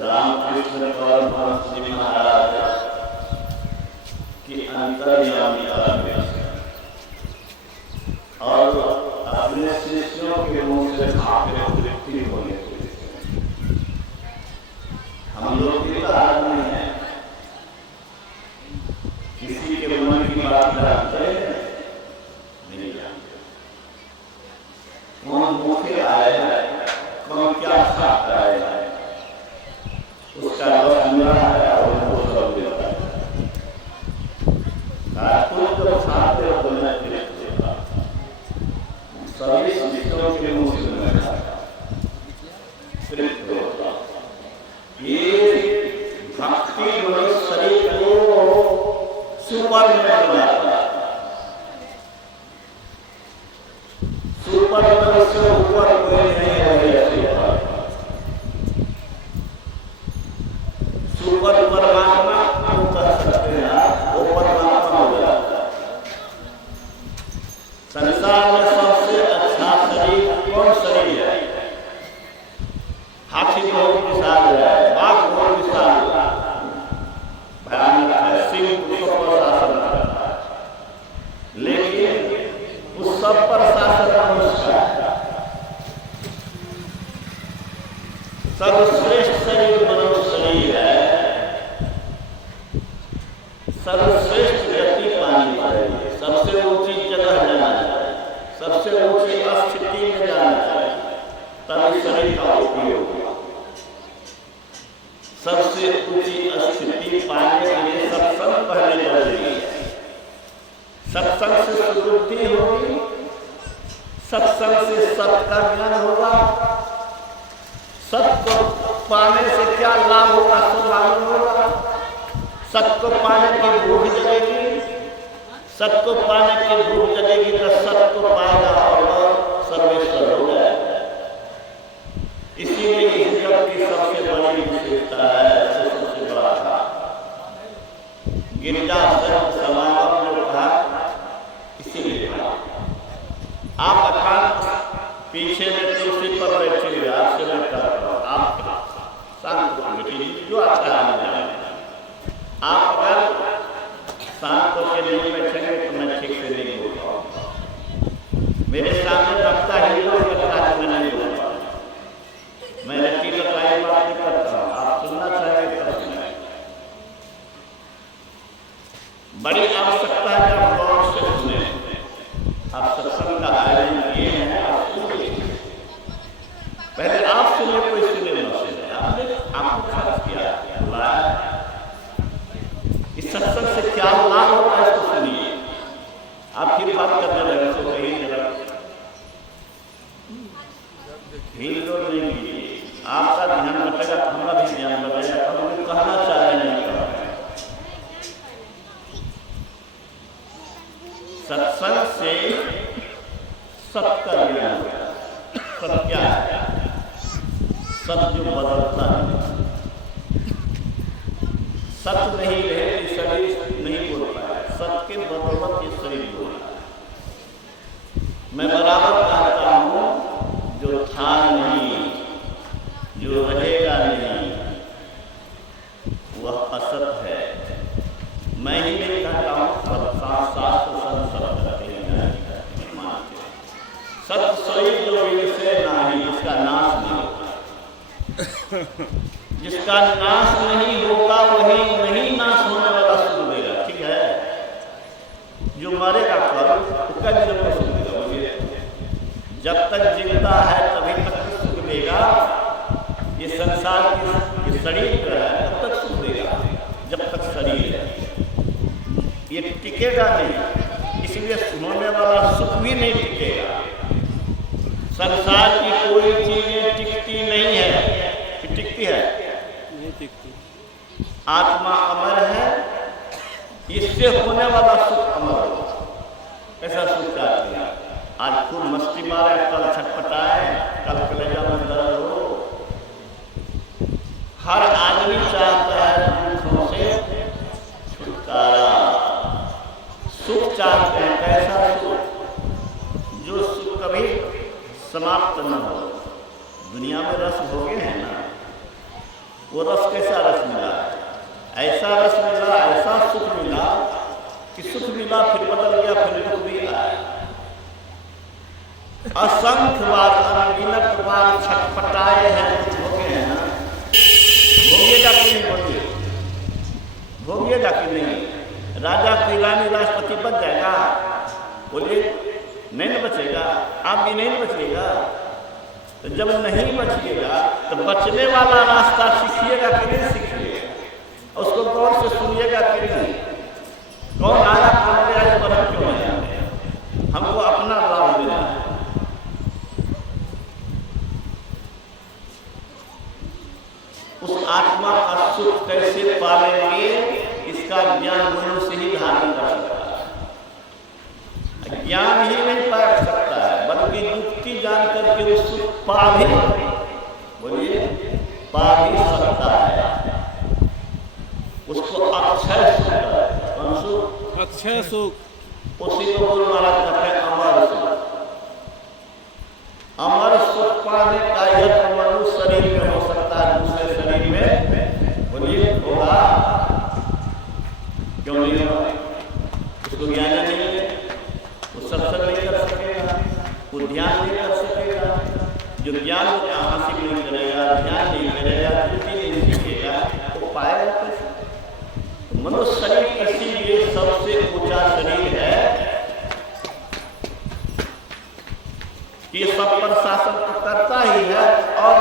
रामकृष्ण परमहंस जी महाराज की अंतर्यामी और अपने शिष्यों के मुंह से खाके वृत्ति होने को हम लोग की तो आदमी है, किसी के मन की बात जानते नहीं जानते, कौन मुखे आया है, कौन क्या खाता है, उसका बस मेरा है और वो सब देता है। कुछ तो खाते हो तो मैं देता, सभी शिष्यों के मुंह से मैं खाता, तृप्त होता। ये भक्ति मनुष्य शरीर को सुपर में बनाता, सुपर मनुष्य ऊपर कोई नहीं है, सुपर परमात्मा को कह सकते हैं, वो परमात्मा हो जाता है। संसार में सबसे अच्छा शरीर कौन शरीर है? हाथी बहुत विशाल है, बाघ बहुत विशाल भयानक है, सिंह उसको पर शासन करता है, लेकिन उस सब पर शासन मनुष्य है। सर्वश्रेष्ठ शरीर मनुष्य शरीर है, सर्वश्रेष्ठ गति पानी पड़ेगी, सबसे ऊंची जगह जाना चाहिए, सबसे ऊंची स्थिति में जाना चाहिए, तभी शरीर का उपयोग होगा। सबसे ऊंची स्थिति पाने के लिए सत्संग पहले जरूरी है। सत्संग से सुबुद्धि होगी, सत्संग से सत्य का ज्ञान होगा, सत्य को पाने से क्या लाभ होगा सब मालूम होगा। सत्य को पाने की भूख जगेगी, सत्य को पाने की भूख जगेगी तो सत्य को पाएगा और सर्वेश्वर हो जाएगा। इसीलिए इस जगत की सबसे बड़ी विशेषता है, सबसे बड़ा था गिरजा समागम जो कहा, इसीलिए आप अकांत पीछे में तुलसी पर बैठे हुए आपसे मैं कर रहा हूँ, आप शांत जो अच्छा है, आप अगर शांत होकर नहीं बैठेंगे तो मैं ठीक से नहीं बोल पाऊंगा। मेरे सामने वक्ता हिंदू करता है, मैं नहीं बोल पाऊंगा, मैं रटी लगाई बात नहीं करता हूँ, आप सुनना चाहेंगे तो सुनें। बड़ी आवश्यकता है कि आप गौर से सुने। आप सत्संग का आयोजन किए हैं, आप सुनिए, पहले आप सुनिए, कोई सुने न सुने, आपने खर्च किया बुलाया, इस सत्संग से क्या लाभ होता है इसको सुनिए। आप फिर बात करने लगे तो कहीं हिल नहीं कीजिए, आपका ध्यान बटेगा तो हमारा भी ध्यान बटेगा, हम कहना चाह रहे नहीं कर रहे। सत्संग से सत्य ज्ञान, सत्य क्या है? सत्य जो बदलता है, सत्य नहीं रहे तो शरीर नहीं बोल पाए, सत्य के बदौलत ये शरीर बोलता है। मैं बराबर कहता हूँ, जो था नहीं, जो रहेगा नहीं, वह असत है। मैं ही नहीं कहता हूँ, शास्त्र सत्य शरीर जो इनसे नहीं, इसका नाश नहीं होगा। जिसका नाश नहीं होगा वही नहीं नाश होने वाला सुख देगा, ठीक है? जो मरेगा कल उसका जरूर सुख देगा, जब तक जिंदा है तभी तक सुख देगा। ये संसार की शरीर का है तब तक सुख देगा, जब तक शरीर है ये टिकेगा नहीं, इसलिए होने वाला सुख भी नहीं टिकेगा। संसार की कोई चीजें टिकती नहीं है, टिकती है नहीं टिकती। आत्मा अमर है, इससे होने वाला सुख अमर हो, ऐसा सुख चाहते हैं। आज खूब मस्ती मारे, कल छटपटाए, कल कलेजा में दर्द हो। हर आदमी चाहता है दुखों से छुटकारा, सुख चाहते हैं। कैसा सुख? जो सुख कभी समाप्त न हो। दुनिया में रस भोगे हैं ना, वो रस कैसा रस मिला, ऐसा रस मिला, ऐसा सुख मिला कि सुख मिला फिर बदल गया, फिर दुख भी आया। असंख्य बार अनगिनत बार छटपटाए हैं, भोगे हैं ना, भोगिएगा कि नहीं, बोलिए भोगिएगा कि नहीं। राजा की रानी राष्ट्रपति बच जाएगा, बोलिए नहीं न बचेगा, आप भी नहीं बचिएगा। तो जब नहीं बचिएगा तो बचने वाला रास्ता सीखिएगा कि नहीं सीखिएगा, उसको गौर से सुनिएगा कि नहीं। कौन आया कौन गया इस पर हम क्यों नहीं जाते, हमको अपना लाभ लेना है। उस आत्मा का सुख कैसे पालेंगे, इसका ज्ञान मनुष्य ही धारण कर सकता है। ज्ञान ही नहीं पा सकता है, बल्कि युक्ति जान करके उस सुख पा भी, बोलिए पा भी सकता है। उसको अक्षय सुख है, कौन सुख, अक्षय सुख, उसी को गुरु महाराज कहते हैं अमर सुख। अमर सुख पाने का यत्न मनुष्य शरीर में हो सकता है, दूसरे शरीर में बोलिए होगा, क्यों नहीं होगा। उसको ज्ञान नहीं है, वो सत्संग नहीं कर सकेगा, वो ध्यान नहीं कर सकेगा। जो ज्ञान हासिल नहीं करेगा, ध्यान नहीं करेगा, कृति नहीं सीखेगा, तो पाएगा कैसे। मनुष्य शरीर इसीलिए सबसे ऊंचा शरीर है कि सब पर शासन तो करता ही है और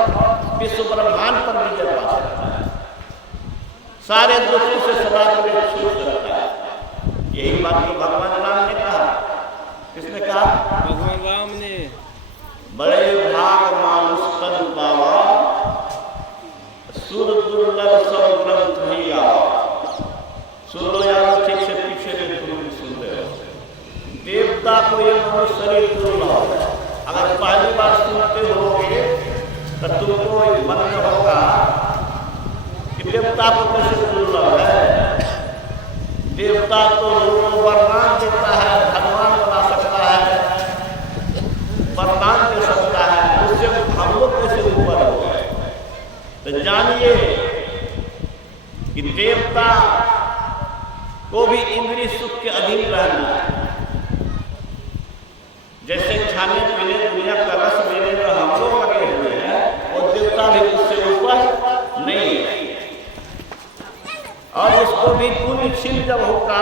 विश्व ब्रह्मांड पर विजय पा सकता है, सारे दुखों से सदा के लिए छूट सकता है। यही बात तो भगवान राम ने कहा। किसने कहा, भगवान राम ने, बड़े भाग मानुष तन पावा, सुर दुर्लभ सब ग्रंथ ही आवा। सुन लो यार, ठीक से पीछे में तुम सुन रहे हो। देवता को ये मनुष्य शरीर दुर्लभ है। अगर पहली बार सुनते होगे तो तुमको मन में होगा कि देवता को कैसे दुर्लभ है। देवता तो लोगों को वरदान देता है, भगवान बना सकता है, वरदान दे सकता है, उससे हम लोग कैसे ऊपर हो गए। तो जानिए कि देवता को भी इंद्रिय सुख के अधीन रहना है। जैसे खाने पीने दुनिया का रस लेने में हम लोग लगे हुए हैं, और देवता भी उससे ऊपर नहीं है। और उसको भी पुण्य क्षीण जब होगा,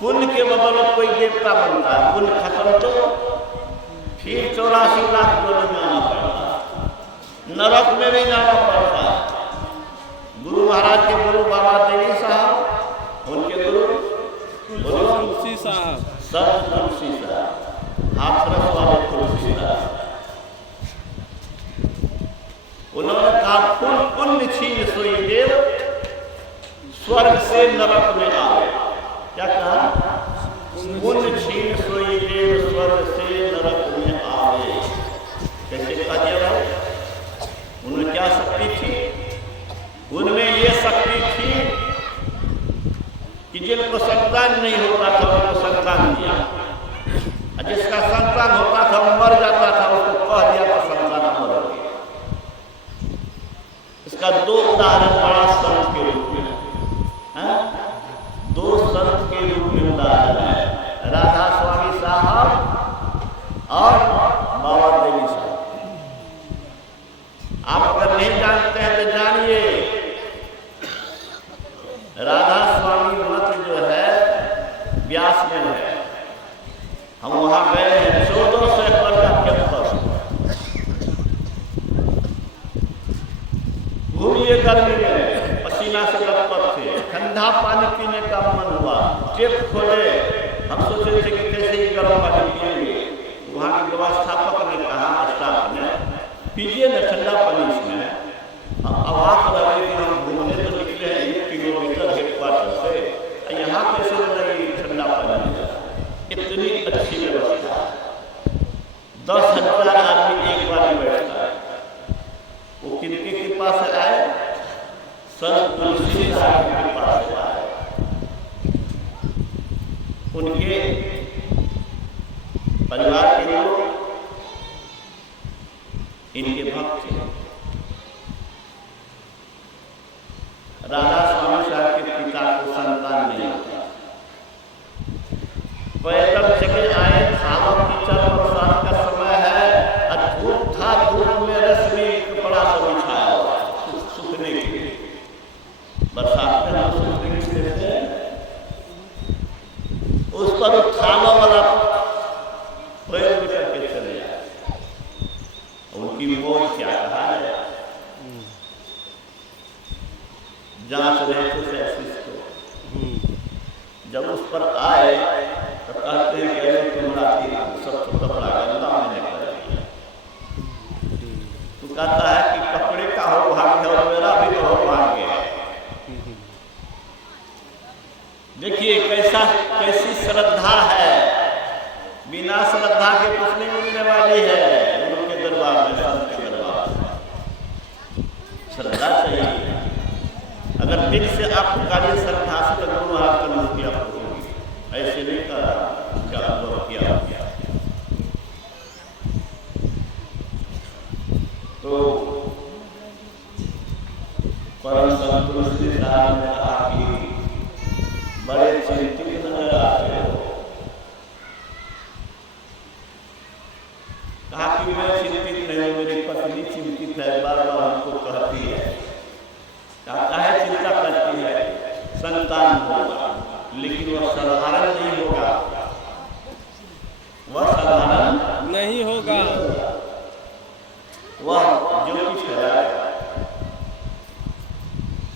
पुण्य के बदौलत कोई देवता बनता है, पुण्य खत्म तो फिर 84 लाख जोड़े में आना पड़ता, नरक में भी जाना पड़ता। गुरु महाराज के गुरु बाबा देवी साहब, उनके गुरु तुलसी साहब, संत तुलसी साहब, हाथरस वाले तुलसी साहब, उन्होंने कहा पुण्य क्षीण सोई देव स्वर्ग से नरक में आवे। क्या कहा, पुण्य क्षीण सोई देव स्वर्ग से नरक में आवे। कैसे कहा दिया भाई, उनमें क्या शक्ति थी, उनमें ये शक्ति थी कि जिनको संतान नहीं होता था उनको संतान दिया, जिसका संतान होता था वो मर जाता था, उसको कह दिया था संतान मर गया। इसका 2 उदाहरण बड़ा संत के रूप में, 2 संत के रूप में उदाहरण है, राधा स्वामी साहब और बाबा देवी साहब। आप अगर नहीं जानते हैं तो जानिए, राधा स्वामी मठ जो है व्यास में है, हम वहां गए हैं, 1400 एकड़ का कैंपस। घूमिए गर्मी में, पसीना से लथपथ थे, ठंडा पानी पीने का मन हुआ, टेप खोले, हम सोचे थे कि कैसे ही गर्म पानी पिएंगे। वहाँ के व्यवस्थापक ने कहा, स्टाफ ने, पीजिए न ठंडा पानी इसमें। हम अवाक लगे कि हम घूमने तो निकले हैं 1 किलोमीटर हेडक्वार्टर से, यहाँ कैसे लगी ठंडा पानी। इतनी अच्छी व्यवस्था, 10,000 आदमी एक बार में बैठता है। वो किनके के पास आए, संत तुलसी साहब के पास आए, उनके परिवार के लोग इनके भक्त थे। राधा स्वामी साहब के पिता को संतान नहीं होता। पैदल चले आए, हवा कीचड़ बरसात का समय है, धूप था, धूप में रश्मि कपड़ा सब बिछाया हुआ सूखने के लिए। बरसात में सूखने के लिए उस पर उठावा वाला पैर लेकर के चले आए। उनकी मौत क्या कहा है, जांच रहे थे ऐसी को। जब उस पर आए तो कहते हैं कि तुम्हारा सब कपड़ा गंदा मैंने कर दिया। तो कहता है कि कपड़े का हो भाग्य और मेरा भी तो हो भाग्य है। देखिए कैसी श्रद्धा है, बिना श्रद्धा के कुछ नहीं मिलने वाली है। उनके दरबार में, संत के दरबार में श्रद्धा चाहिए। अगर दिल से आपको कार्य श्रद्धा से तो गुरु महाराज की मूर्ति आपको होगी, ऐसे नहीं करा क्या अनुभव किया। तो परम संत तुलसी साहब ने कहा कि बड़े चिंतित नजर आते हो। कहा कि मैं चिंतित नहीं हूँ, मेरी पत्नी चिंतित है, बार बार हमको कहती है। कहता है चिंता करती है, संतान होगा लेकिन वह साधारण नहीं होगा, वह साधारण नहीं होगा, वह ज्योतिष है,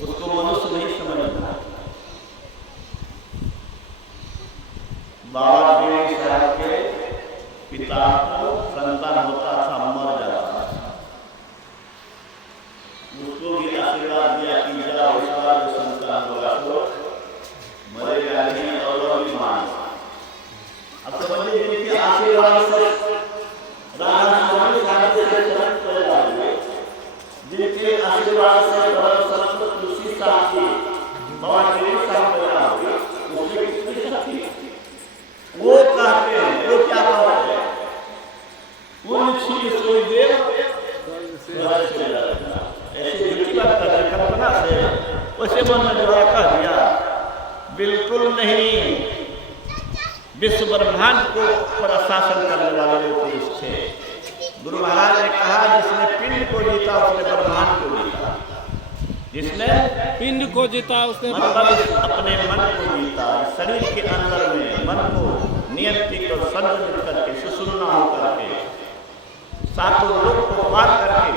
उसको मनुष्य नहीं समझना। बाबा देव साहब के पिता को संतान होता था, मर जाता था, उसको भी आशीर्वाद दिया कि जाओ इस बार संतान होगा तो मरेगा नहीं और भी मान। अब समझिए जिनके आशीर्वाद से राधा स्वामी साहब से संत पैदा हुए, जिनके आशीर्वाद से संत तुलसी साहब की बाबा देव साहब पैदा हुए, उसमें कितनी शक्ति। वो कहते हैं, वो क्या कहते हैं, वो निश्चित सोई देव ऐसी झूठी बात कर रहे कल्पना से, उसे मन में जो कह दिया, बिल्कुल नहीं। विश्व ब्रह्मांड को प्रशासन करने वाले वो पुरुष थे। गुरु महाराज ने कहा जिसने पिंड को जीता उसने ब्रह्मांड को जीता, जिसने पिंड को जीता उसने मतलब अपने मन को जीता। शरीर के अंदर में मन को नियंत्रित और संयमित करके, सुसुन्ना होकर के, सातों लोक को पार करके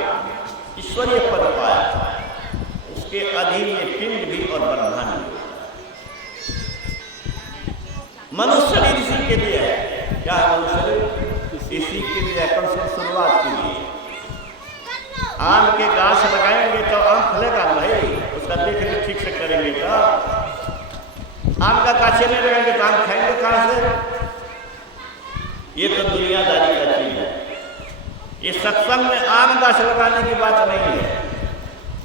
ईश्वरीय पद पाया। उसके अधीन ये पिंड भी और ब्रह्मांड भी। मनुष्य शरीर इसी के लिए है। क्या है मनुष्य शरीर? इसी के लिए कम से शुरुआत के लिए। आम के गाछ लगाएंगे तो आम फलेगा भाई, उसका देखरेख ठीक से करेंगे तो। आम का गाछे नहीं लगाएंगे तो आम खाएंगे कहाँ से? ये तो दुनियादारी का चीज है। ये सत्संग में आम गाछ लगाने की बात नहीं है,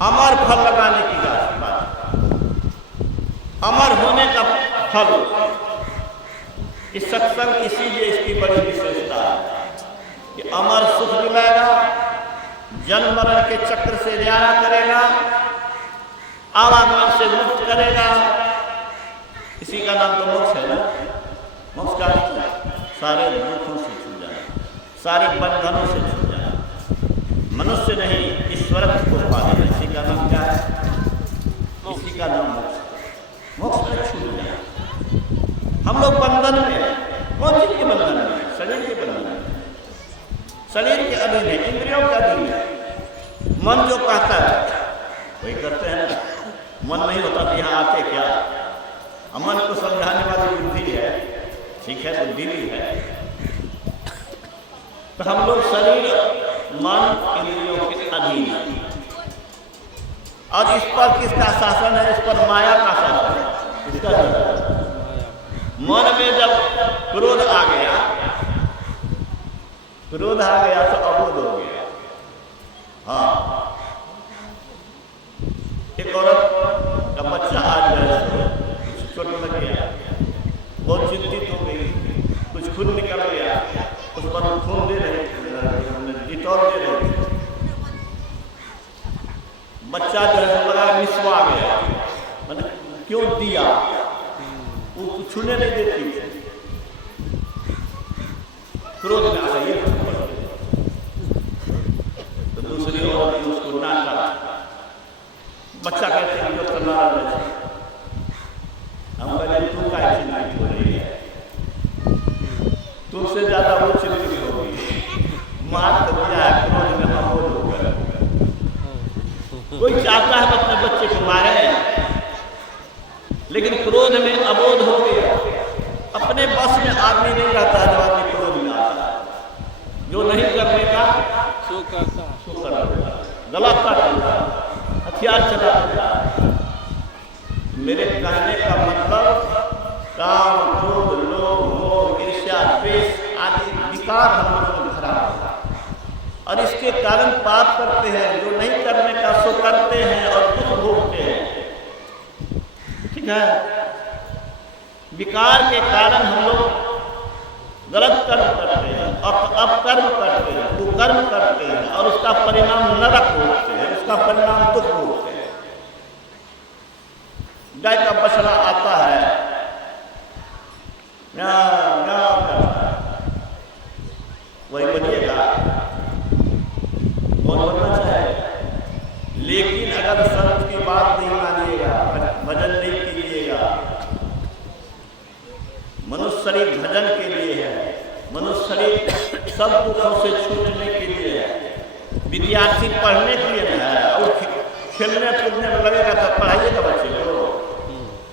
अमर फल लगाने की बात, अमर होने का फल। इस सत्संग इसीलिए इसकी बड़ी विशेषता है कि अमर सुख मिलेगा, जन्म मरण के चक्र से न्यारा करेगा, आवागमन से मुक्त करेगा। इसी का नाम तो मोक्ष है ना। मोक्ष का सारे दुखों से छूट जाना, सारे बंधनों से छूट जाना, मनुष्य नहीं ईश्वरत्व को पा लेना। इसी का नाम क्या है? इसी का नाम मोक्ष। मोक्ष में छूट जाना। हम लोग बंधन में, कौन चीज के बंधन में? शरीर के बंधन में, शरीर के अधीन है, इंद्रियों के अधीन है। मन जो कहता है वही करते हैं ना। मन नहीं होता तो यहाँ आते क्या? मन को समझाने वाली बुद्धि है, ठीक है, बुद्धि भी है। तो हम लोग शरीर, मन, इंद्रियों के अधीन है। और इस पर किसका शासन है? इस पर माया का शासन है। किसका? मन में जब क्रोध आ गया, क्रोध आ गया तो अबोध हो गया। हाँ, एक औरत का बच्चा आज चोट लग गया, बहुत चिंतित हो गई, कुछ खून निकल गया, उस पर खून दे रहे, डिटॉल दे रहे। बच्चा जो है लगा निस्वा गया, मतलब क्यों दिया, वो छूने नहीं देती है, क्रोध में आ गई। तो दूसरी ओर उसको नाटा, बच्चा कहते हैं जो करना है, हम कहते तू का चिंतित हो रही है, तुमसे ज्यादा वो चिंतित हो गई, मार तो दिया है, क्रोध में अबोध हो गया। कोई चाहता है अपने बच्चे को मारे, लेकिन क्रोध में अबोध हो गया, अपने बस में आदमी नहीं रहता है, जब आदमी क्रोध में आता है, जो नहीं करने का सो करता, सो कर देता, गलत करता, हथियार चला देता। मेरे कहने का मतलब काम, क्रोध, लोभ, मोह, ईर्ष्या, द्वेष आदि विकार हम लोगों में भरा है, और इसके कारण पाप करते हैं, जो नहीं करने का सो करते हैं और दुख भोगते हैं। ठीक है, विकार के कारण हम लोग गलत कर्म करते हैं, अपकर्म करते हैं, कुकर्म करते हैं, और उसका परिणाम नरक भोगते हैं, उसका परिणाम दुख भोगते हैं। गाय का बछड़ा आता है, म्याऊ म्याऊ करता है, वही बनिएगा, कौन बनना चाहे। लेकिन अगर संत की बात नहीं मानिएगा, भजन नहीं कीजिएगा, मनुष्य शरीर भजन के लिए है, मनुष्य शरीर सब दुखों से छूटने के लिए है, विद्यार्थी पढ़ने के लिए है, और खेलने कूदने में लगेगा तो पढ़ाइएगा बच्चे को,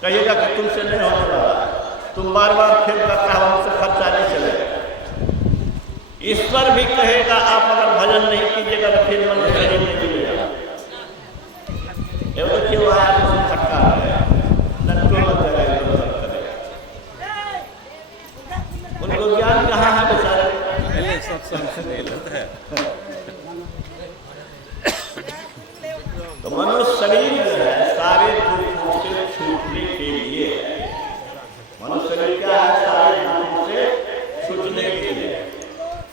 कहिएगा कि तुमसे नहीं होने वाला, तुम बार बार फेल करता है, हमसे खर्चा नहीं चलेगा। ईश्वर भी कहेगा आप अगर भजन नहीं कीजिएगा तो फिर मन शरीर नहीं मिलेगा। क्यों आया तो खट्टा है, नटो लग जाएगा, उनको ज्ञान कहाँ है बेचारे, सत्संग से मिलता है। तो मनुष्य शरीर जो है सारे दुखों से छूटने के लिए, मनुष्य शरीर क्या है, सारे दुखों से छूटने के लिए।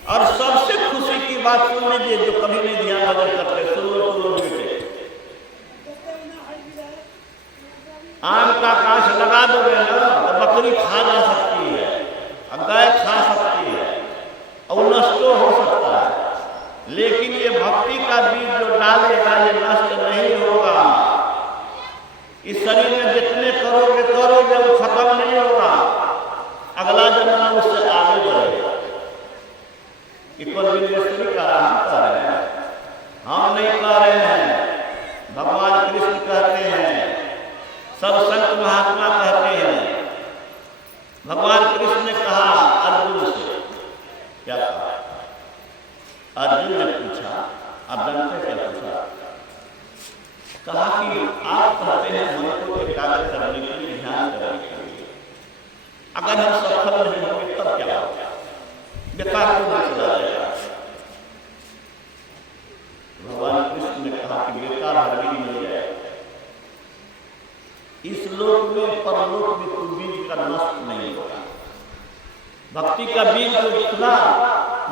और सबसे खुशी की बात सुन लीजिए, जो कभी नहीं ध्यान भजन करते, सुन लो तुम लोग बेटे, आम का कांच लगा दोगे ना तो बकरी खा जा सकती है, गाय खा सकती है, और नष्ट हो सकता है, लेकिन ये भक्ति का बीज जो डालेगा ये नष्ट नहीं होगा। इस शरीर में जितने करोगे करोगे वो खत्म नहीं होगा, अगला जन्म उससे आगे बढ़ेगा। ईश्वरी का हम कर रहे हैं, हम नहीं कर रहे हैं, भगवान कृष्ण कहते हैं, सब संत महात्मा कहते हैं। भगवान कृष्ण ने कहा अर्जुन से, क्या कहा? अर्जुन ने पूछा, आप जानते क्या पूछा? कहा कि आप कहते हैं मन को एकाग्र करने के लिए, ध्यान करने के लिए, अगर हम सफल नहीं होंगे तब क्या होगा? बेकार तो नहीं चला जाएगा। भगवान कृष्ण ने कहा कि बेकार हरगिज नहीं जाएगा, इस लोक में परलोक में कोई बीज का नष्ट नहीं होगा। भक्ति का बीज जो इतना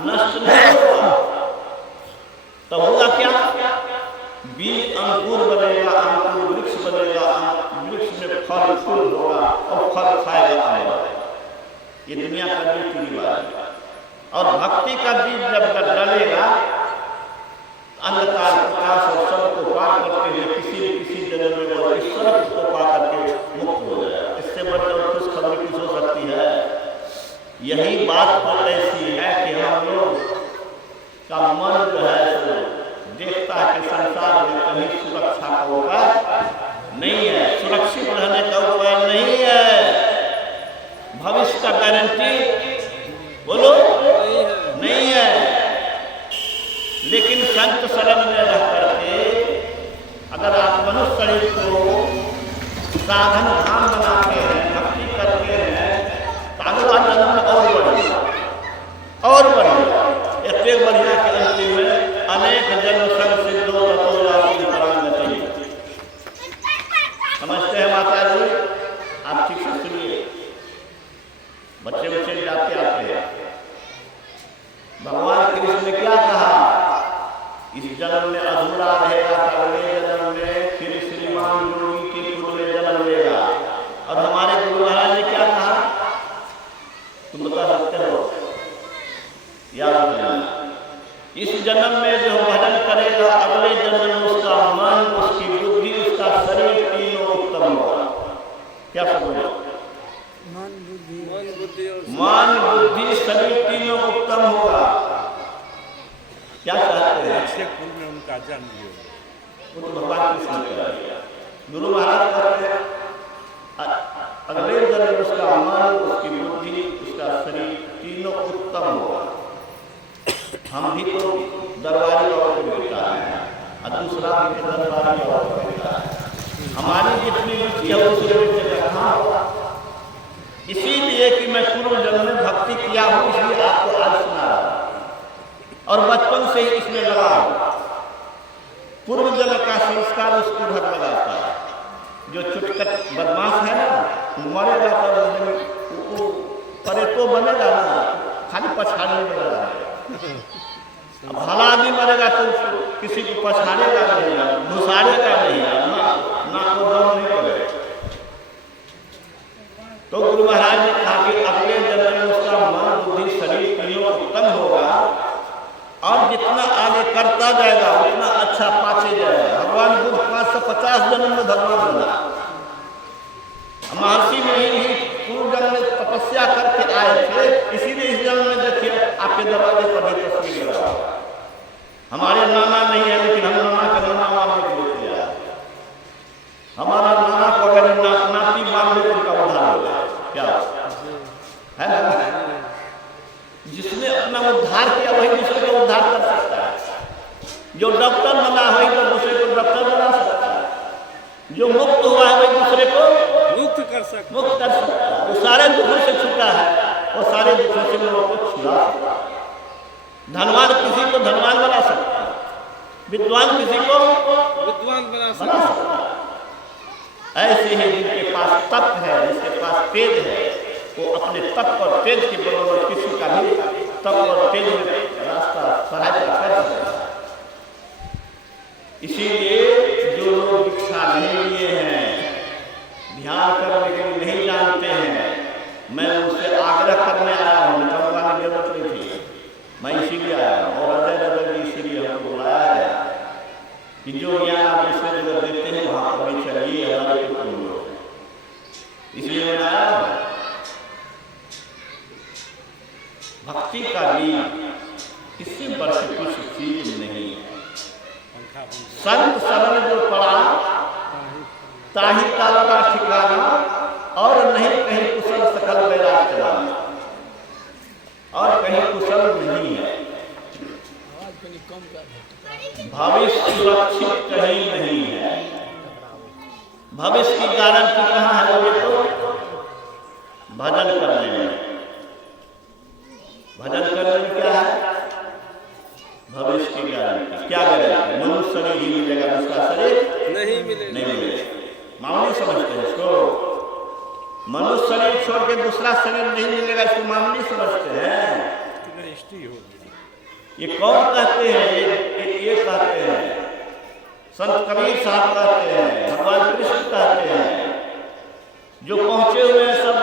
नष्ट नहीं होगा, तब होगा क्या? बीज अंकुर बनेगा, अंकुर वृक्ष बनेगा, वृक्ष में फल फूल होगा और फल खाएगा आएगा। ये दुनिया का रीति रिवाज है। और भक्ति का बीज जब तक डलेगा, अंधकार प्रकाश और सबको पार करते हुए किसी जन्म में वो ईश्वर को पा करके मुक्त हो जाए। इससे बढ़कर खुश खबरी कुछ हो सकती है? यही बात तो ऐसी है कि हम लोग का मन जो है देखता है कि संसार में कहीं सुरक्षा का उपाय नहीं है, सुरक्षित रहने का उपाय नहीं है, भविष्य का गारंटी बोलो नहीं है। लेकिन संत शरण में रह करके अगर आप मनुष्य शरीर को साधन धाम बनाते हैं, भक्ति करते हैं, तो अगला जन्म और बढ़िया और बढ़िया, इतने बढ़िया के अंतिम में अनेक जन्म संग सिद्धों समझते हैं माता जी? आप ठीक से सुनिए, बच्चे बच्चे जाते आते हैं। भगवान कृष्ण ने क्या कहा? इस जन्म में अधूरा रहेगा, अगले जन्म में फिर श्रीमान बुद्धि और मन बुद्धि शरीर तीनों उत्तम होगा। क्या चाहते हैं? अच्छे कुल में उनका जन्म भी होगा। वो तो भगवान कृष्ण कह दिया। गुरु महाराज कहते हैं अगले जन्म उसका मन, उसकी बुद्धि, उसका शरीर तीनों उत्तम होगा। हम भी तो दरबारी और के बेटा है और दूसरा भी तो दरबारी और का बेटा है। हमारी जितनी रुचि है दूसरे से कहाँ होगा। इसीलिए कि मैं पूर्व जन्म में भक्ति किया हूँ, इसलिए आपको आज सुना रहा हूँ और बचपन से ही इसमें लगा हूँ। पूर्व जन्म का संस्कार उसको घर लगाता है। जो चुटकट बदमाश है ना, मरेगा तो परे तो बनेगा ना, खाली पछाड़ने में लगा है। अब भला आदमी मरेगा तो किसी को पछाड़ेगा नहीं, घुसाड़ेगा नहीं, ना को दम नहीं पड़ेगा। तो गुरु महाराज ने कहा कि अगले जन्म में उसका मन बुद्धि शरीर तीनों उत्तम होगा और जितना आगे करता जाएगा उतना अच्छा पाचे जाएगा। भगवान बुद्ध 550 जन्म में भगवान बना। महर्षि में ही पूर्व जन्म में तपस्या करके आए थे, इसीलिए इस जन्म में देखिए आपके दरवाजे पर भी तस्वीर लगा। हमारे नाना नहीं है लेकिन हम नाना का नाना मानने के लिए तैयार। हमारा नाना को अगर नाती मान ले तो उनका उद्धार होगा। क्या है ना? जिसने अपना उद्धार किया वही दूसरे को उद्धार कर सकता है। जो डॉक्टर बना वही तो दूसरे को डॉक्टर बना सकता है। जो मुक्त हुआ है वही दूसरे को मुक्त कर सकता है। जो सारे दुखों से छूटा है वो सारे दुखों से लोगों को छुड़ा सकता है। धनवान किसी को धनवान बना सकता है, विद्वान किसी को विद्वान बना सकता है। ऐसे ही जिनके पास तप है, जिसके पास तेज है, वो अपने तप और तेज के बराबर किसी का भी तप और तेज में रास्ता सहायता कर सकता है। इसीलिए जो लोग दीक्षा नहीं लिए हैं, ध्यान करने के लिए नहीं जानते हैं, मैं उनसे आग्रह करने आया हूँ। निकलने की जरूरत नहीं थी, मैं इसीलिए आया हूँ और अजय दादा जी इसीलिए हमको बुलाया है कि जो ज्ञान आप दूसरे जगह देते हैं वहाँ पर भी चलिए, हमारे को इसलिए मैं आया हूँ। भक्ति का भी किसी वर्ष कुछ चीज नहीं है। संत शरण जो पड़ा ताही काल का ठिकाना और नहीं कहीं कुशल सकल बैराग चलाना, और कहीं कुशल नहीं है। भविष्य सुरक्षित कहीं नहीं है। भविष्य की गारंटी कहाँ है? ये तो भजन करने में। भजन करने में क्या है? भविष्य की गारंटी। क्या गारंटी? मनुष्य शरीर ही मिलेगा, दूसरा शरीर नहीं मिलेगा। मामूली समझते हैं इसको। मनुष्य शरीर छोड़ के दूसरा शरीर नहीं मिलेगा, इसको मामूली समझते हैं। ये कौन कहते हैं? ये कहते हैं संत कबीर साहब कहते हैं, भगवान कृष्ण कहते हैं। जो पहुंचे हुए हैं सब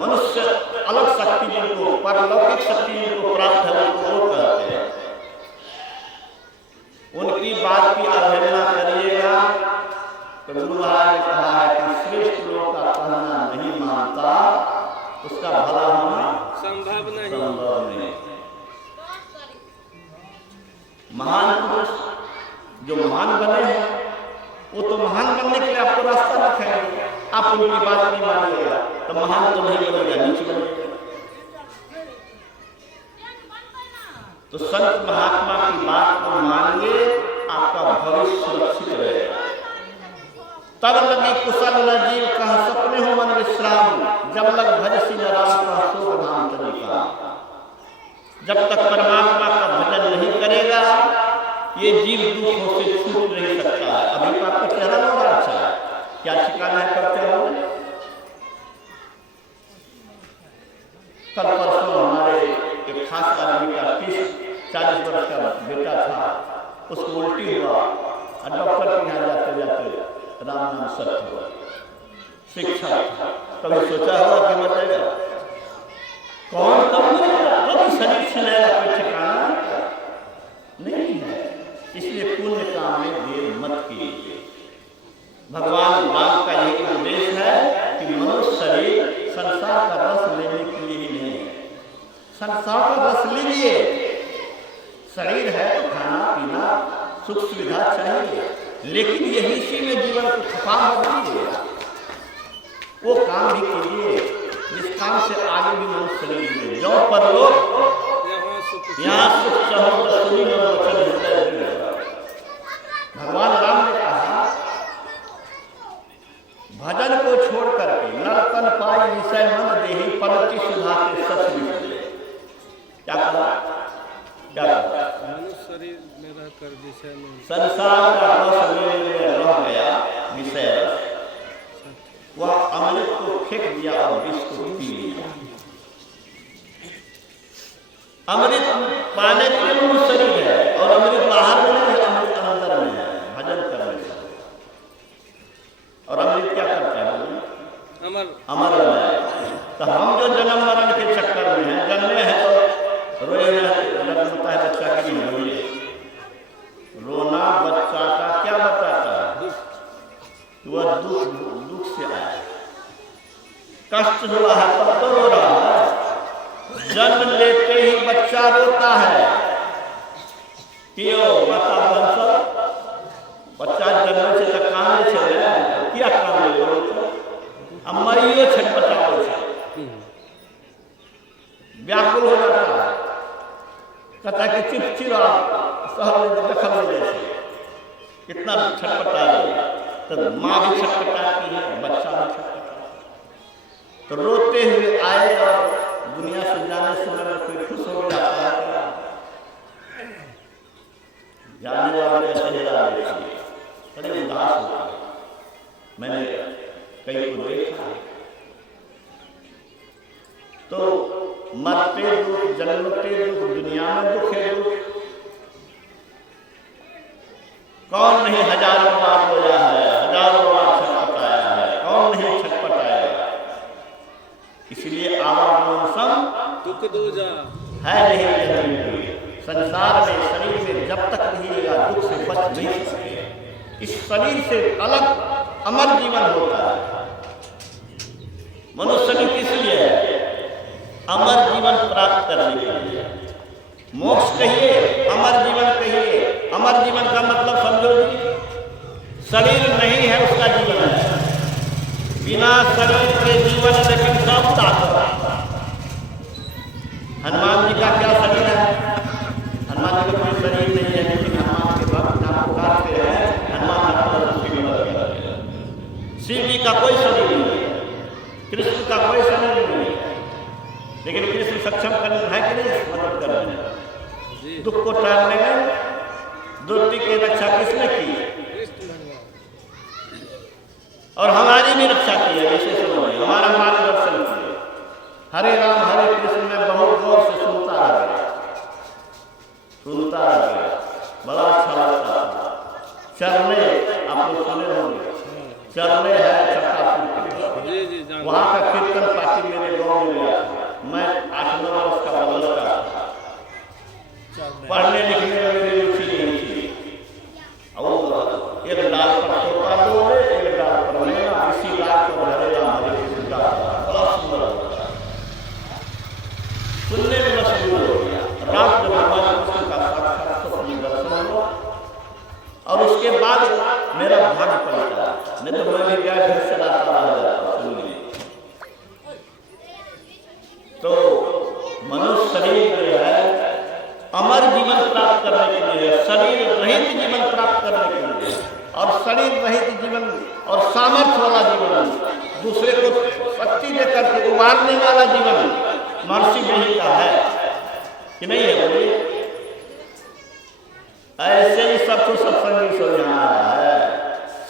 मनुष्य अलग शक्ति जिनको परलौकिक शक्ति जिनको प्राप्त है वो कहते हैं। उनकी बात की अवहेलना करिएगा तो गुरु महाराज ने कहा है कि श्रेष्ठ लोगों का कहना नहीं मानता उसका भला होना संभव नहीं। महान पुरुष जो महान बने हैं वो तो महान बनने के लिए आपको रास्ता दिखाएंगे। आप उनकी बात नहीं मानिएगा तो महान तो नहीं बनेगा, नीच बनेगा। तो संत महात्मा की बात को मानिए, आपका भविष्य सुरक्षित रहेगा। तब लगी कुशल न जीव कह सपने हो मन विश्राम, जब लग भजसी न राम कह सो धाम तरीका। जब तक परमात्मा का भजन नहीं करेगा ये जीव दुखों से छूट नहीं सकता। अभी तो आपका चेहरा बड़ा अच्छा है, क्या ठिकाना है करते हो? कल परसों हमारे एक खास आदमी का 30-40 वर्ष का बेटा था, उसको उल्टी हुआ और डॉक्टर के यहाँ जाते जाते राम नाम सत्य हुआ। शिक्षा कभी सोचा होगा कि मर जाएगा? कौन कब कभी शरीर छिनाएगा? कोई ठिकाना नहीं है। इसलिए पुण्य काम में देर मत कीजिए। भगवान राम का यही उपदेश है कि मनुष्य शरीर संसार का रस लेने के लिए संसार का रस लीजिए। शरीर है तो खाना पीना सुख सुविधा चाहिए, लेकिन यही इसी में जीवन को खपा मत दीजिए। वो काम भी कीजिए जिस काम से आगे भी मनुष्य लीजिए। जो पर लोग यहाँ सुख चाहो तो सुनी लो वचन हृदय में। भगवान राम ने कहा भजन को छोड़ करके नरतन पाई विषय मन देही पलटी सुधा के सच निकले। क्या कहा? क्या कहा? मनुष्य शरीर में रहकर विषय में संसार का रस में रह गया विषय रस, वह अमृत को फेंक दिया और विष को पी लिया। अमृत पाने के लिए मनुष्य शरीर है और अमृत बाहर में नहीं, अमृत अंदर में है भजन करने से। और अमृत क्या करता है? अमर है। तो हम जो जन्म मरण के चक्कर में हैं, जन्मे हैं तो रोए लगता है बच्चा की रोइए। रोना बच्चा का क्या बताता है? वह दुख से आया, कष्ट हुआ है तब तो रो रहा है। जन्म लेते ही बच्चा रोता है। क्यों? माता बंसर बच्चा जन्म से तक कान चले क्या काम ले अम्माइयो छटपटा व्याकुल हो जाता है, कहता कि चिड़चिड़ा सहल दखल जैसे कितना छटपटा रही। तो माँ भी छटपटाती है, बच्चा भी छटपटा। तो रोते हुए आए और दुनिया से जाने से मेरा कोई खुश हो जाता है। जाने वाले चेहरा देखिए बड़े उदास होता है। मैंने कई को देखा तो मरते दुख, जन्मते दुख, दुनिया में दुख है दुख। कौन नहीं हजारों बार रोया है, हजारों बार छटपटाया है, कौन नहीं छटपटाया। इसलिए आवागमन सम दुख दूजा है नहीं जन्म। संसार में शरीर में जब तक रहिएगा दुख से बच नहीं सकते। इस शरीर से अलग अमर जीवन होता है। मनुष्य किस लिए है? अमर जीवन प्राप्त करने के लिए। मोक्ष कहिए, अमर जीवन कहिए। अमर जीवन का मतलब समझो जी, शरीर नहीं है उसका जीवन है। बिना शरीर के जीवन लेकिन सब ताकत। हनुमान जी का क्या शरीर है? हनुमान जी का कोई शरीर नहीं है, लेकिन हनुमान के भक्त नाम पुकारते हैं, हनुमान अपना की मदद करते हैं। शिव जी का कोई शरीर नहीं है, कृष्ण का कोई शरीर नहीं है, लेकिन कृष्ण सक्षम करने है कि नहीं मदद करने में, दुख को टालने में। दुर्ति की रक्षा किसने की? और हमारी भी रक्षा की है। ऐसे सुनो, हमारा मार्गदर्शन किए। हरे राम हरे कृष्ण में बहुत गौर से सुनता रह गया, बड़ा अच्छा लगता था। चरने आप लोग सुने होंगे, चरने है छत्तापुर, वहाँ का कीर्तन पार्टी मेरे गाँव में गया। मैं 8-9 वर्ष का लड़का था। पढ़ने लिखने में मेरी रुचि नहीं थी। और एक डाल पर तोता दो, एक डाल पर लेना, इसी डाल पर हरे राम हरे कृष्ण का बड़ा सुंदर होता है। सुनने में मशहूर हो गया। रात में भगवान कृष्ण का साक्षात स्वप्न दर्शन हुआ और उसके बाद मेरा भाग्य पलटा। नहीं तो मैं भी क्या घर चलाता रह जाता सुनने। तो मनुष्य शरीर जो है अमर जीवन प्राप्त करने के लिए, शरीर रहित जीवन प्राप्त करने के लिए, और शरीर रहित जीवन और सामर्थ्य वाला जीवन, दूसरे को शक्ति देकर के उबारने वाला जीवन महर्षि जी का है कि नहीं है? बोलिए। ऐसे ही सबको सत्संगी समझा है,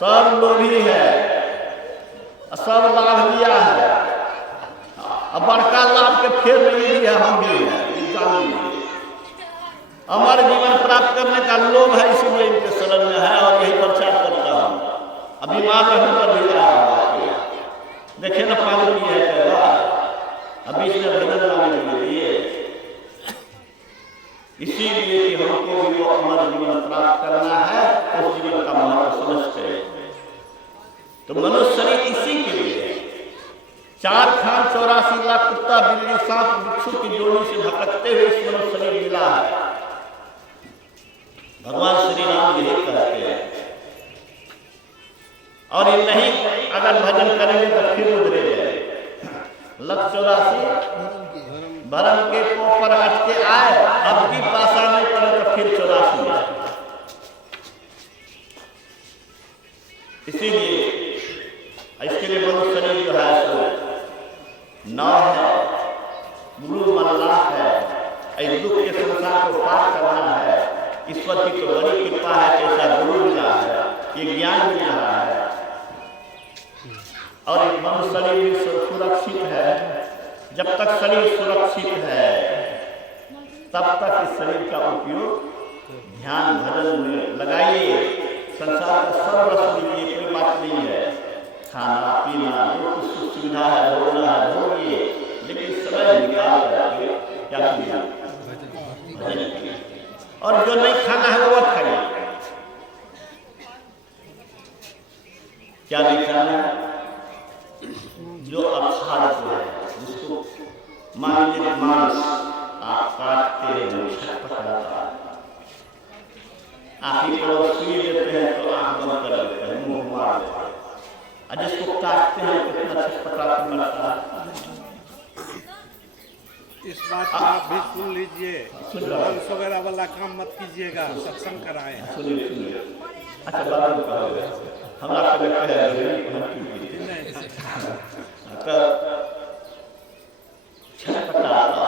सब लोग ही है, सब लाभ लिया है। अब बड़का लाभ के फेर नहीं लिया, हम भी है। अमर जीवन प्राप्त करने का लोभ है, इसलिए इनके शरण में है और यही प्रचार करता हूँ। अभी मार रहने पर भी देखे ना पानी पिए है क्या? अभी इसने भजन लाने के लिए, इसीलिए कि हमको भी वो अमर जीवन प्राप्त करना है, उस जीवन का महत्व समझते हैं। तो मनुष्य शरीर इसी के लिए, 4 खान 84 लाख कुत्ता बिल्ली सांप बिच्छू की जोड़ी से भटकते हुए इस मनुष्य शरीर मिला है। भगवान श्री राम यही कहते हैं। और ये नहीं अगर भजन करेंगे तो फिर उधरे जाए। लक्ष्य 84 भरम के पोपर अटके आए, अब की पासा में पड़े तो फिर 84 है। इसीलिए इसके लिए मनुष्य शरीर जो है सो नाव है, गुरु मल्लाह है। इस दुख के संसार को पार करना है। ईश्वर की तो बड़ी कृपा है कि ऐसा गुरु मिला है, ये ज्ञान मिल रहा है। और मनुष्य शरीर सुरक्षित है। जब तक शरीर सुरक्षित है तब तक इस शरीर का उपयोग ध्यान भजन में लगाइए। संसार का सब रस लीजिए, कोई बात नहीं है। खाना पीना जो कुछ सुख सुविधा है, भोगना है भोगिए, लेकिन समय निकाल करके क्या कीजिए, भजन कीजिए। और जो नहीं खाना है वो मत खाइए। क्या नहीं खाना है? जो अखाद्य है, जिसको मान लीजिए मांस आप काटते हैं, छटपटाता है, आप ही को सुई देते हैं तो आंख बंद कर लेते हैं, मुंह मार देते हैं। और जिसको काटते हैं कितना छटपटाता मरता है। इस बात को आप भी सुन लीजिए। मांस वगैरह वाला काम मत कीजिएगा, सत्संग कराए। सुनिए सुनिए। अच्छा बात कहोगे, हम आपको लगता है छटपटाता।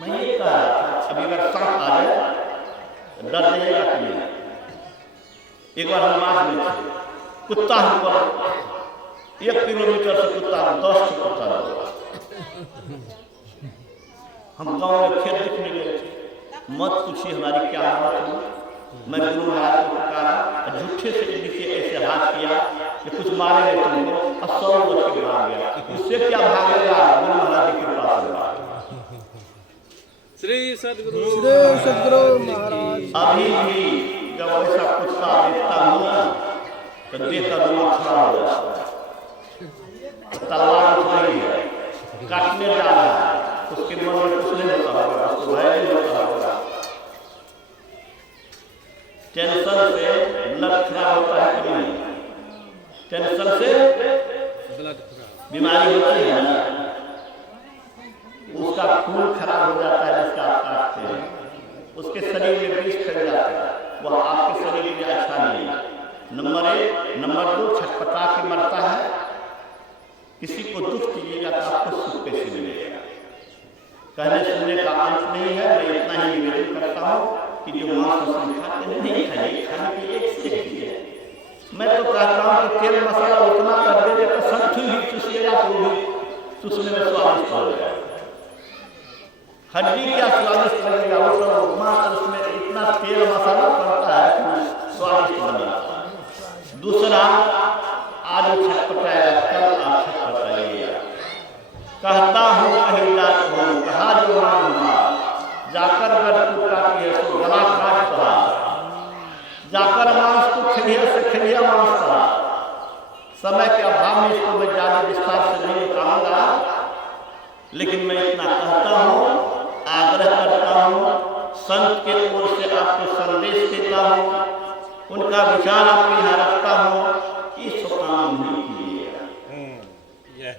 मैं ये कह रहा था, अभी अगर सांप आ जाए डर जाइएगा कि नहीं? एक बार हम मार्च में थे, कुत्ता हमको 1 किलोमीटर से कुत्ता 10 कुत्ता लगा। हम गांव में खेत दिखने गए थे। मत पूछिए हमारी क्या हालत हुई। मैं गुरु महाराज को पुकारा, झूठे से नीचे ऐसे हाथ किया कि कुछ मारेंगे तुमको, और 100 बच के भाग गया। उससे क्या भागेगा? गुरु महाराज की कृपा से। श्री सद्गुरु महाराज। अभी भी जब ऐसा कुत्ता देखता हूँ ना तो देखता दिमाग खड़ा हो जाता है। तलवार उठ रही है, काटने जा रहा है, उसके मन में कुछ नहीं होता होगा, उसको भय नहीं होता होगा। टेंशन से ब्लड खराब होता है कि नहीं? टेंशन से बीमारी होती है ना, उसका खून खराब हो जाता है। जिसका आप काटते हैं उसके शरीर में विष फैल जाता है, वह आपके शरीर में अच्छा नहीं है। नंबर 1। नंबर 2, छटपटा के मरता है। किसी को दुख दीजिएगा तो आपको सुख कैसे मिलेगा? कहने सुनने का अंत नहीं है। मैं इतना ही निवेदन करता हूँ कि जो मांस मछली खाते हैं नहीं खाइए, खाने की एक से कीजिए। मैं तो कहता हूँ कि तेल मसाला उतना कर देंगे तो संतु ही चूसिएगा तो भी चूसने में स्वादिष्ट हो जाएगा। हड्डी क्या स्वादिष्ट लगेगा? वो तो मांस उसमें इतना तेल मसाला पड़ता है कि स्वादिष्ट बन जाता है। दूसरा, आज छटपटाएगा, कल आप छटपटाइएगा। कहता हूँ कहीं जात हूँ, कहा जो मानूंगा, जाकर अगर तू काटी है तो गला काट पड़ा, जाकर मांस को खलिया से खलिया मांस पड़ा। समय के अभाव में इसको मैं ज्यादा विस्तार से नहीं बताऊंगा, लेकिन मैं इतना कहता हूँ, आग्रह करता हूँ, संत के ओर से आपको संदेश देता हूँ, उनका विचार आपके यहाँ रखता हूँ कि इसको काम नहीं कीजिएगा।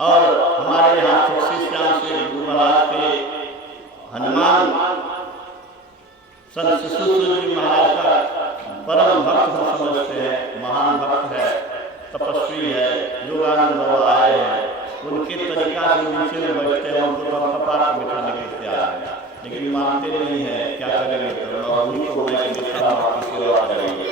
और हमारे यहाँ तुलसी श्याम से गुरु महाराज के हनुमान संत शिशुसूर जी महाराज का परम भक्त हम समझते हैं, महान भक्त है, तपस्वी है, योगानंद बाबा आए हैं। उनके तरीका से नीचे में बैठते हैं, उनको हम कपाट पर बिठाने के तैयार हैं, लेकिन मानते नहीं है। क्या करेंगे? तो उन्हीं को मैं किसी सेवा करेंगे।